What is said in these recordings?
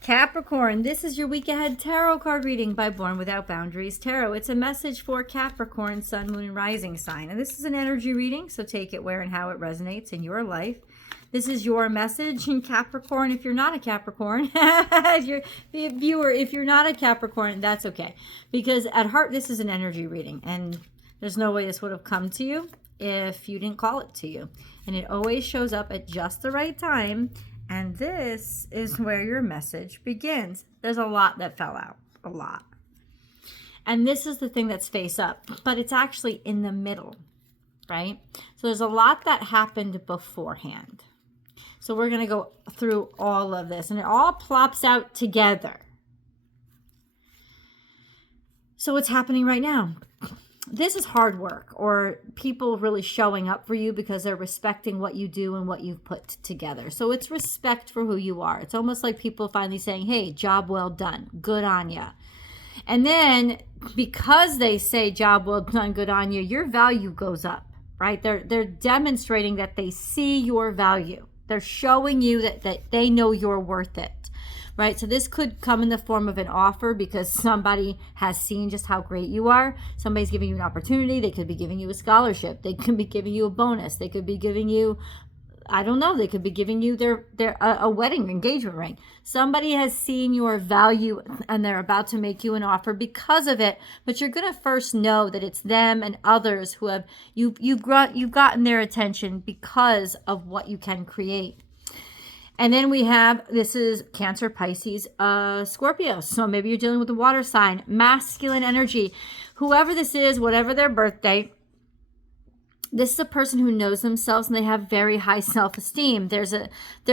Capricorn, this is your week ahead tarot card reading by Born Without Boundaries Tarot. It's a message for Capricorn, Sun, Moon, and Rising sign. And this is an energy reading, so take it where and how it resonates in your life. This is your message in Capricorn. If you're not a Capricorn, if you're not a Capricorn, that's okay. Because at heart, this is an energy reading. And there's no way this would have come to you if you didn't call it to you. And it always shows up at just the right time. And this is where your message begins. There's a lot that fell out, a lot. And this is the thing that's face up, but it's actually in the middle, right? So there's a lot that happened beforehand. So we're going to go through all of this, and it all plops out together. So what's happening right now? This is hard work, or people really showing up for you because they're respecting what you do and what you've put together. So it's respect for who you are. It's almost like people finally saying, hey, job well done, good on ya. And then because they say job well done, good on you, your value goes up, right? They're demonstrating that they see your value. They're showing you that they know you're worth it. Right? So this could come in the form of an offer because somebody has seen just how great you are. Somebody's giving you an opportunity. They could be giving you a scholarship. They could be giving you a bonus. They could be giving you, I don't know, they could be giving you a wedding engagement ring. Somebody has seen your value and they're about to make you an offer because of it. But you're going to first know that it's them and others who have you've gotten their attention because of what you can create. And then we have, this is Cancer, Pisces, Scorpio. So maybe you're dealing with a water sign, masculine energy. Whoever this is, whatever their birthday, this is a person who knows themselves and they have very high self-esteem. They're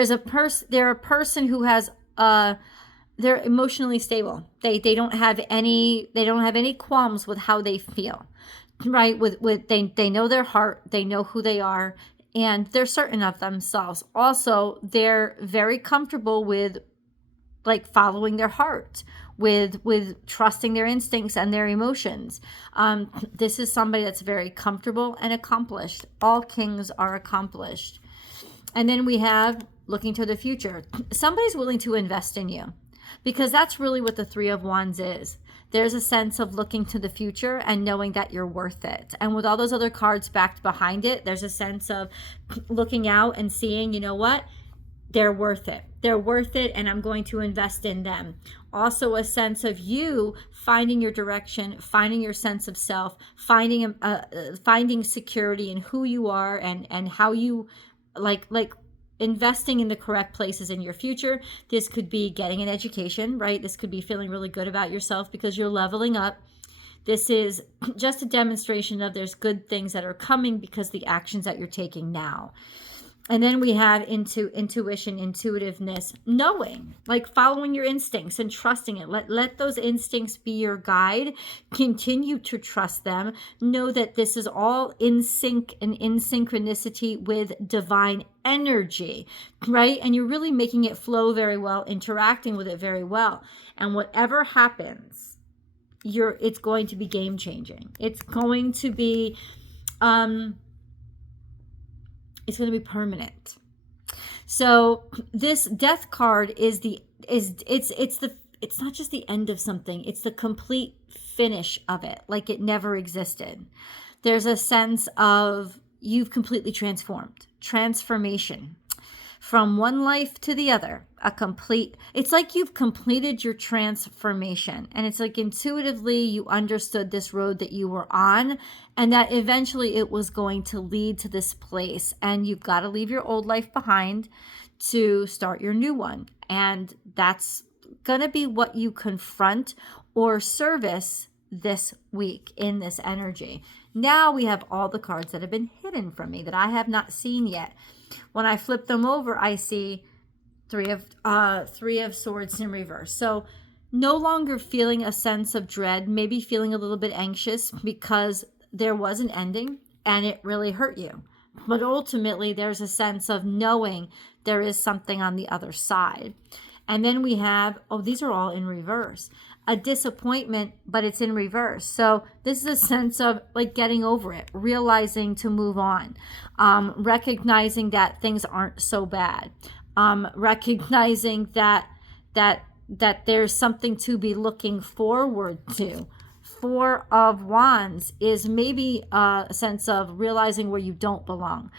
a person who has, they're emotionally stable. They don't have any qualms with how they feel, right? They know their heart, they know who they are. And they're certain of themselves. Also, they're very comfortable with like following their heart, with trusting their instincts and their emotions. This is somebody that's very comfortable and accomplished. All kings are accomplished. And then we have looking to the future. Somebody's willing to invest in you because that's really what the Three of Wands is. There's a sense of looking to the future and knowing that you're worth it. And with all those other cards backed behind it, there's a sense of looking out and seeing, you know what? They're worth it. They're worth it, and I'm going to invest in them. Also a sense of you finding your direction, finding your sense of self, finding security in who you are and how you like investing in the correct places in your future. This could be getting an education, right? This could be feeling really good about yourself because you're leveling up. This is just a demonstration of there's good things that are coming because the actions that you're taking now. And then we have intuition, intuitiveness, knowing, like following your instincts and trusting it. Let those instincts be your guide. Continue to trust them. Know that this is all in sync and in synchronicity with divine energy, right? And you're really making it flow very well, interacting with it very well. And whatever happens, it's going to be game changing. It's going to be it's going to be permanent. So this death card it's not just the end of something, it's the complete finish of it, like it never existed. There's a sense of you've completely transformation from one life to the other, it's like you've completed your transformation. And it's like intuitively you understood this road that you were on and that eventually it was going to lead to this place. And you've got to leave your old life behind to start your new one. And that's going to be what you confront or service this week in this energy. Now we have all the cards that have been hidden from me that I have not seen yet. When I flip them over, I see three of swords in reverse. So no longer feeling a sense of dread, maybe feeling a little bit anxious because there was an ending and it really hurt you. But ultimately, there's a sense of knowing there is something on the other side. And then we have, these are all in reverse. A disappointment, but it's in reverse. So this is a sense of like getting over it, realizing to move on, recognizing that things aren't so bad, recognizing that that there's something to be looking forward to. Four of Wands is maybe a sense of realizing where you don't belong.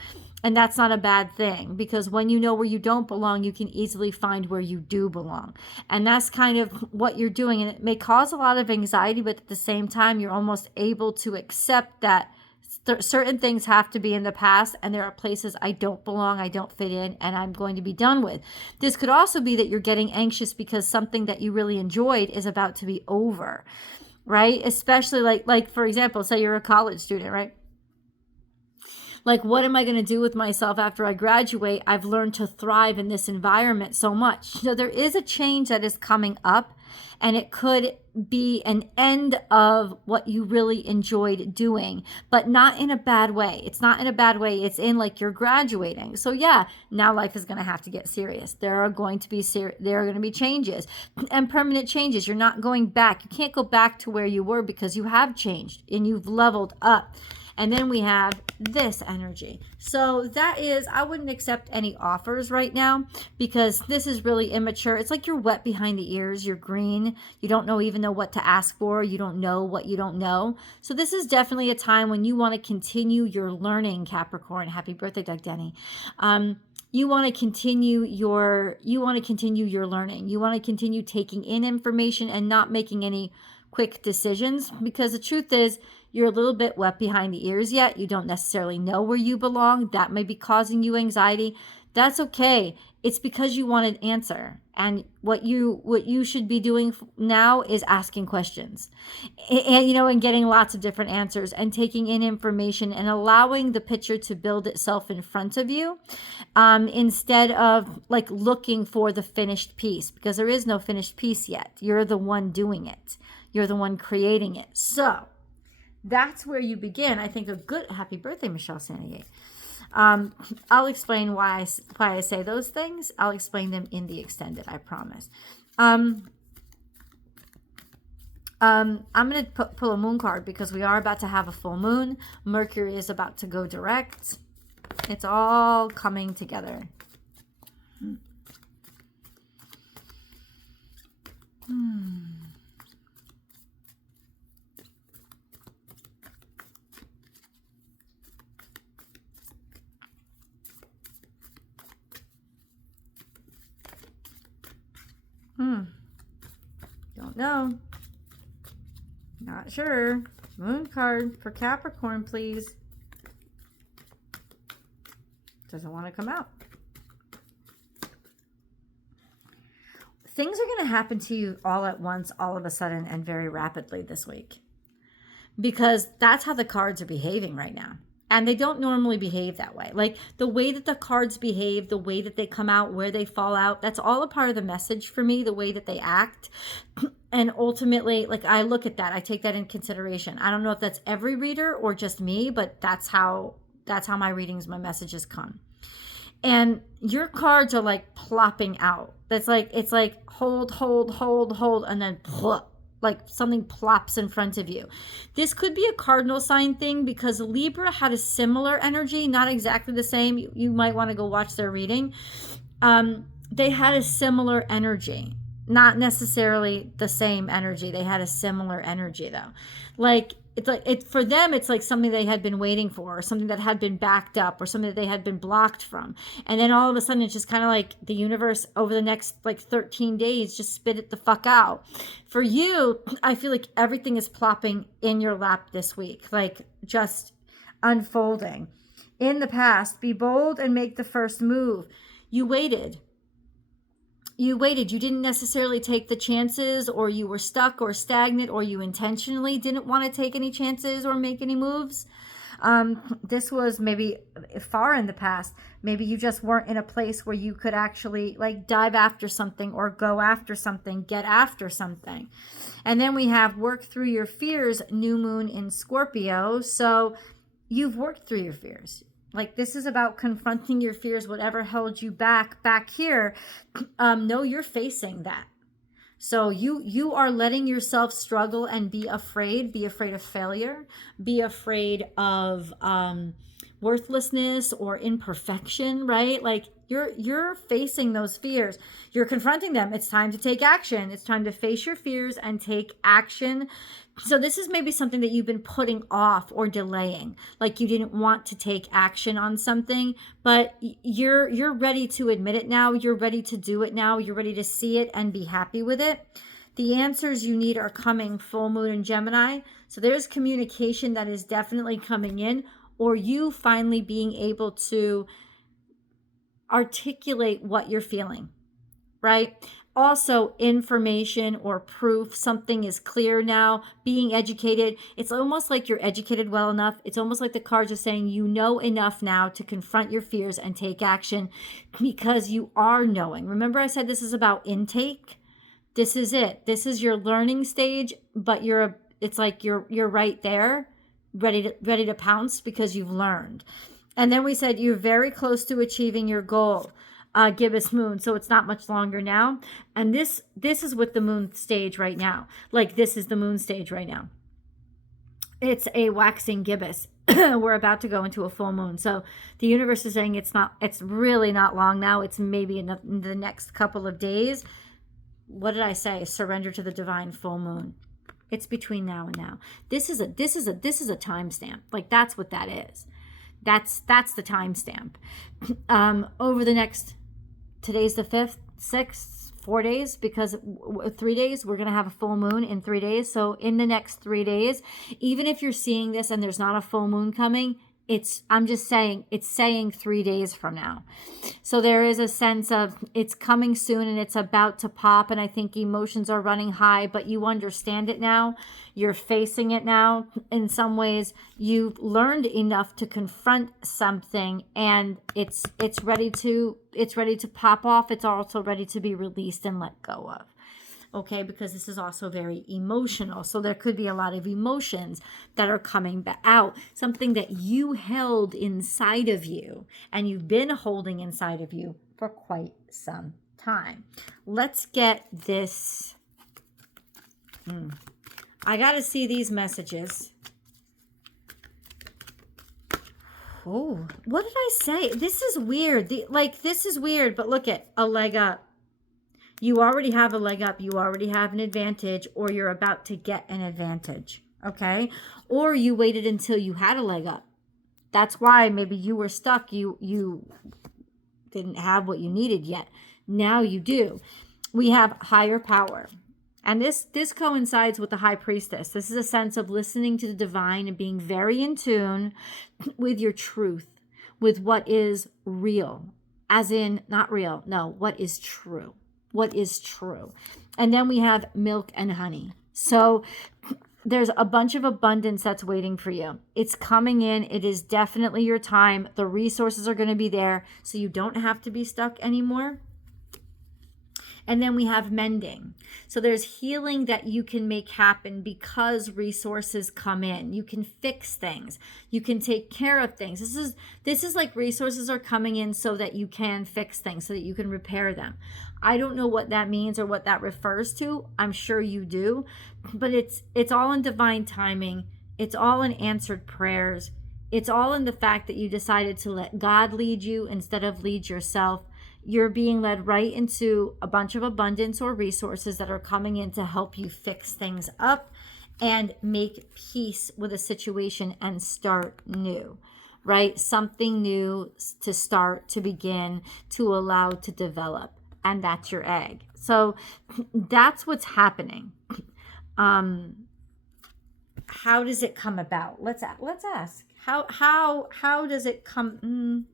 And that's not a bad thing, because when you know where you don't belong, you can easily find where you do belong. And that's kind of what you're doing. And it may cause a lot of anxiety, but at the same time, you're almost able to accept that certain things have to be in the past, and there are places I don't belong, I don't fit in, and I'm going to be done with. This could also be that you're getting anxious because something that you really enjoyed is about to be over, right? Especially like for example, say you're a college student, right? Like, what am I going to do with myself after I graduate? I've learned to thrive in this environment so much. So there is a change that is coming up, and it could be an end of what you really enjoyed doing, but not in a bad way. It's not in a bad way. It's in like you're graduating. So yeah, now life is going to have to get serious. There are going to be changes and permanent changes. You're not going back. You can't go back to where you were because you have changed and you've leveled up. And then we have this energy. So that is, I wouldn't accept any offers right now because this is really immature. It's like you're wet behind the ears. You're green. You don't even know what to ask for. You don't know what you don't know. So this is definitely a time when you want to continue your learning, Capricorn. Happy birthday, Doug Denny. You want to continue your learning. You want to continue taking in information and not making any quick decisions, because the truth is you're a little bit wet behind the ears yet. You don't necessarily know where you belong. That may be causing you anxiety. That's okay. It's because you want an answer. And what you should be doing now is asking questions and getting lots of different answers and taking in information and allowing the picture to build itself in front of you, instead of like looking for the finished piece, because there is no finished piece yet. You're the one doing it. You're the one creating it. So that's where you begin. I think a good happy birthday, Michelle Sanier. I'll explain why I say those things. I'll explain them in the extended, I promise. I'm going to pull a moon card because we are about to have a full moon. Mercury is about to go direct. It's all coming together. Don't know. Not sure. Moon card for Capricorn, please. Doesn't want to come out. Things are going to happen to you all at once, all of a sudden, and very rapidly this week. Because that's how the cards are behaving right now. And they don't normally behave that way. Like the way that the cards behave, the way that they come out, where they fall out, that's all a part of the message for me, the way that they act. And ultimately, like I look at that, I take that in consideration. I don't know if that's every reader or just me, but that's how my readings, my messages come. And your cards are like plopping out. It's like hold, and then plop. Like something plops in front of you. This could be a cardinal sign thing because Libra had a similar energy, not exactly the same. You might want to go watch their reading. They had a similar energy, not necessarily the same energy. They had a similar energy though. Like for them, it's like something they had been waiting for, or something that had been backed up, or something that they had been blocked from. And then all of a sudden, it's just kind of like the universe over the next like 13 days just spit it the fuck out. For you, I feel like everything is plopping in your lap this week, like just unfolding. In the past, be bold and make the first move. You waited. You didn't necessarily take the chances, or you were stuck or stagnant, or you intentionally didn't want to take any chances or make any moves. This was maybe far in the past. Maybe you just weren't in a place where you could actually like dive after something or go after something, get after something. And then we have work through your fears, new moon in Scorpio. So you've worked through your fears. Like this is about confronting your fears, whatever held you back here. No, you're facing that. So you are letting yourself struggle and be afraid of failure, be afraid of worthlessness or imperfection, right? Like you're facing those fears. You're confronting them. It's time to take action. It's time to face your fears and take action. So this is maybe something that you've been putting off or delaying. Like you didn't want to take action on something, but you're ready to admit it now. You're ready to do it now. You're ready to see it and be happy with it. The answers you need are coming, full moon in Gemini. So there's communication that is definitely coming in, or you finally being able to articulate what you're feeling, right? Also, information or proof, something is clear now, being educated. It's almost like you're educated well enough. It's almost like the cards are saying you know enough now to confront your fears and take action because you are knowing. Remember I said this is about intake? This is it. This is your learning stage, but it's like you're right there, ready to pounce because you've learned. And then we said you're very close to achieving your goal, gibbous moon. So it's not much longer now. And this is with the moon stage right now. Like this is the moon stage right now. It's a waxing gibbous. We're about to go into a full moon. So the universe is saying it's really not long now. It's maybe in the next couple of days. What did I say? Surrender to the divine full moon. It's between now and now. This is a timestamp. Like that's what that is. That's the timestamp. Over the next, today's the 5th, 6th, 4 days, because 3 days, we're going to have a full moon in 3 days. So in the next 3 days, even if you're seeing this and there's not a full moon coming, I'm just saying, it's saying 3 days from now. So there is a sense of it's coming soon and it's about to pop. And I think emotions are running high, but you understand it now. You're facing it now. In some ways, you've learned enough to confront something and it's ready to pop off. It's also ready to be released and let go of. Okay, because this is also very emotional. So there could be a lot of emotions that are coming back out. Something that you held inside of you and you've been holding inside of you for quite some time. Let's get this. I got to see these messages. Oh, what did I say? This is weird. This is weird, but look at a leg up. You already have a leg up. You already have an advantage, or you're about to get an advantage, okay? Or you waited until you had a leg up. That's why maybe you were stuck. You didn't have what you needed yet. Now you do. We have higher power. And this coincides with the high priestess. This is a sense of listening to the divine and being very in tune with your truth, with what is real, as in not real. No, what is true. What is true. And then we have milk and honey. So there's a bunch of abundance that's waiting for you. It's coming in. It is definitely your time. The resources are going to be there, so you don't have to be stuck anymore. And then we have mending. So there's healing that you can make happen because resources come in. You can fix things. You can take care of things. This is like resources are coming in so that you can fix things, so that you can repair them. I don't know what that means or what that refers to. I'm sure you do. But it's all in divine timing. It's all in answered prayers. It's all in the fact that you decided to let God lead you instead of lead yourself. You're being led right into a bunch of abundance or resources that are coming in to help you fix things up and make peace with a situation and start new, right? Something new to start, to begin, to allow to develop. And that's your egg. So that's what's happening. How does it come about? Let's ask. How does it come?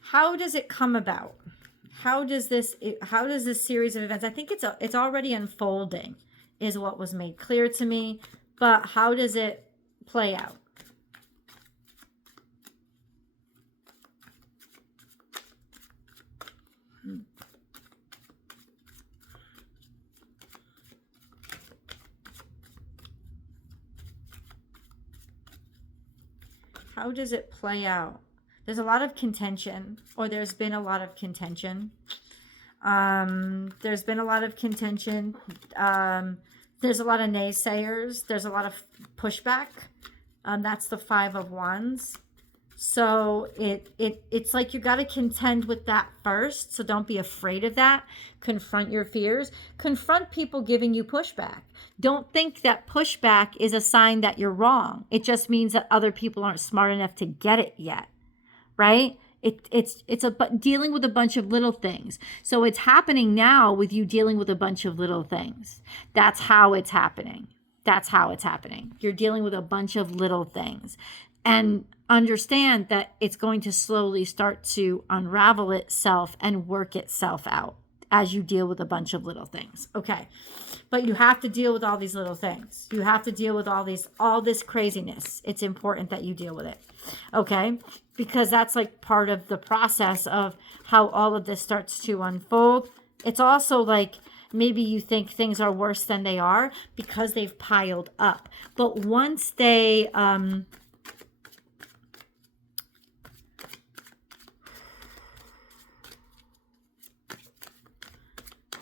How does it come about? How does this series of events? I think it's already unfolding, is what was made clear to me. But how does it play out? How does it play out? There's a lot of contention, or there's been a lot of contention. There's been a lot of contention. There's a lot of naysayers. There's a lot of pushback. That's the 5 of Wands. So it's like you got to contend with that first. So don't be afraid of that. Confront your fears. Confront people giving you pushback. Don't think that pushback is a sign that you're wrong. It just means that other people aren't smart enough to get it yet, right? Dealing with a bunch of little things. So it's happening now with you dealing with a bunch of little things. That's how it's happening. That's how it's happening. You're dealing with a bunch of little things. And understand that it's going to slowly start to unravel itself and work itself out as you deal with a bunch of little things. Okay. But you have to deal with all these little things. You have to deal with all this craziness. It's important that you deal with it. Okay? Because that's like part of the process of how all of this starts to unfold. It's also like maybe you think things are worse than they are because they've piled up. But once they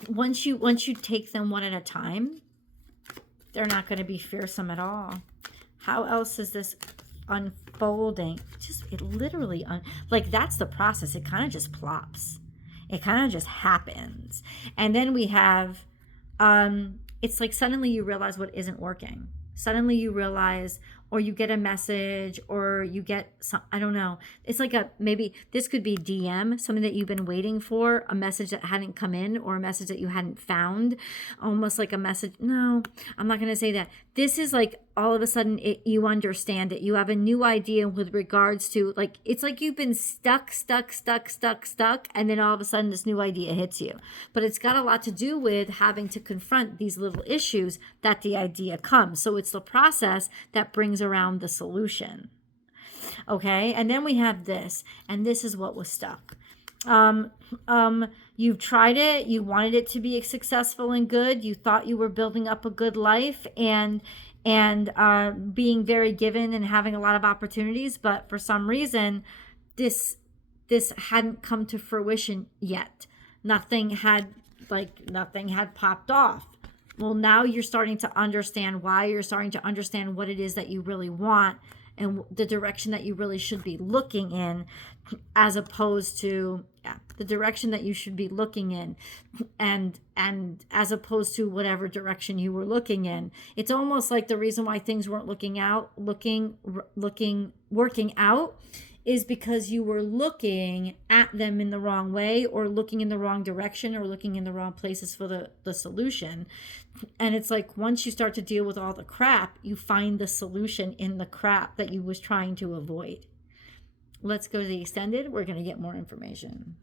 once you take them one at a time, they're not going to be fearsome at all. How else is this unfolding? It literally like that's the process. It kind of just plops. It kind of just happens. And then we have it's like suddenly you realize what isn't working. Suddenly you realize, or you get a message, or you get some, I don't know. It's like maybe this could be DM, something that you've been waiting for, a message that hadn't come in, or a message that you hadn't found, almost like a message. No, I'm not going to say that. This is like all of a sudden you understand it. You have a new idea with regards to like, it's like you've been stuck. And then all of a sudden this new idea hits you. But it's got a lot to do with having to confront these little issues that the idea comes. So it's the process that brings around the solution. Okay. And then we have this, and this is what was stuck. You've tried it. You wanted it to be successful and good. You thought you were building up a good life and being very given and having a lot of opportunities. But for some reason, this hadn't come to fruition yet. Nothing had popped off. Well, now you're starting to understand why. You're starting to understand what it is that you really want and the direction that you really should be looking in, as opposed to the direction that you should be looking in, and as opposed to whatever direction you were looking in. It's almost like the reason why things weren't working out is because you were looking at them in the wrong way, or looking in the wrong direction, or looking in the wrong places for the solution. And it's like once you start to deal with all the crap, you find the solution in the crap that you was trying to avoid. Let's go to the extended. We're going to get more information.